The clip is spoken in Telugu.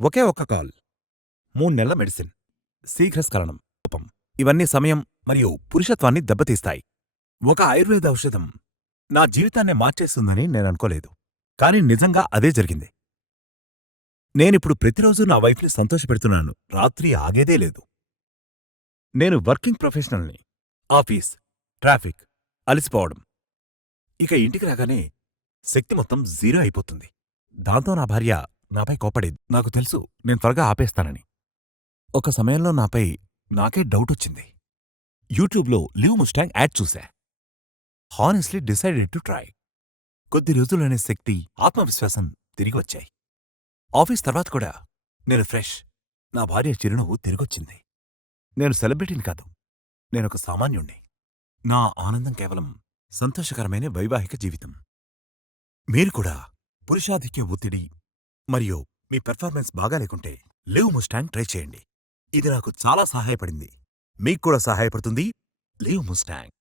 ఒకే ఒక్క కాల్. మూడు నెలల మెడిసిన్. శీఘ్రస్ఖలనం కోపం ఇవన్నీ సమయం మరియు పురుషత్వాన్ని దెబ్బతీస్తాయి. ఒక ఆయుర్వేద ఔషధం నా జీవితాన్నే మార్చేస్తుందని నేను అనుకోలేదు. కాని నిజంగా అదే జరిగింది. నేనిప్పుడు ప్రతిరోజు నా వైఫ్ని సంతోషపెడుతున్నాను. రాత్రి ఆగేదే లేదు. నేను వర్కింగ్ ప్రొఫెషనల్ని ఆఫీస్ ట్రాఫిక్ అలసిపోవడం. ఇక ఇంటికి రాగానే శక్తి మొత్తం జీరో అయిపోతుంది. దాంతో నా భార్య నాపై కోపడేది నాకు తెలుసు నేను త్వరగా ఆపేస్తానని. ఒక సమయంలో నాపై నాకే డౌట్ వచ్చింది. యూట్యూబ్లో లివ్ ముస్టాంగ్ యాడ్ చూశా. Honestly decided to try. కొద్ది రోజులనే శక్తి ఆత్మవిశ్వాసం తిరిగి వచ్చాయి ఆఫీస్ తర్వాత కూడా నేను ఫ్రెష్. నా భార్య చిరునవ్వు తిరిగొచ్చింది. నేను సెలబ్రిటీని కాదు నేనొక సామాన్యుణ్ణి. నా ఆనందం కేవలం సంతోషకరమైన వైవాహిక జీవితం. మీరు కూడా పురుషాధిక్య ఒత్తిడి మరియు మీ పెర్ఫార్మెన్స్ బాగా లేకుంటే లివ్ ముస్టాంగ్ ట్రై చేయండి. ఇది నాకు చాలా సహాయపడింది. మీకు కూడా సహాయపడుతుంది. Live Mustang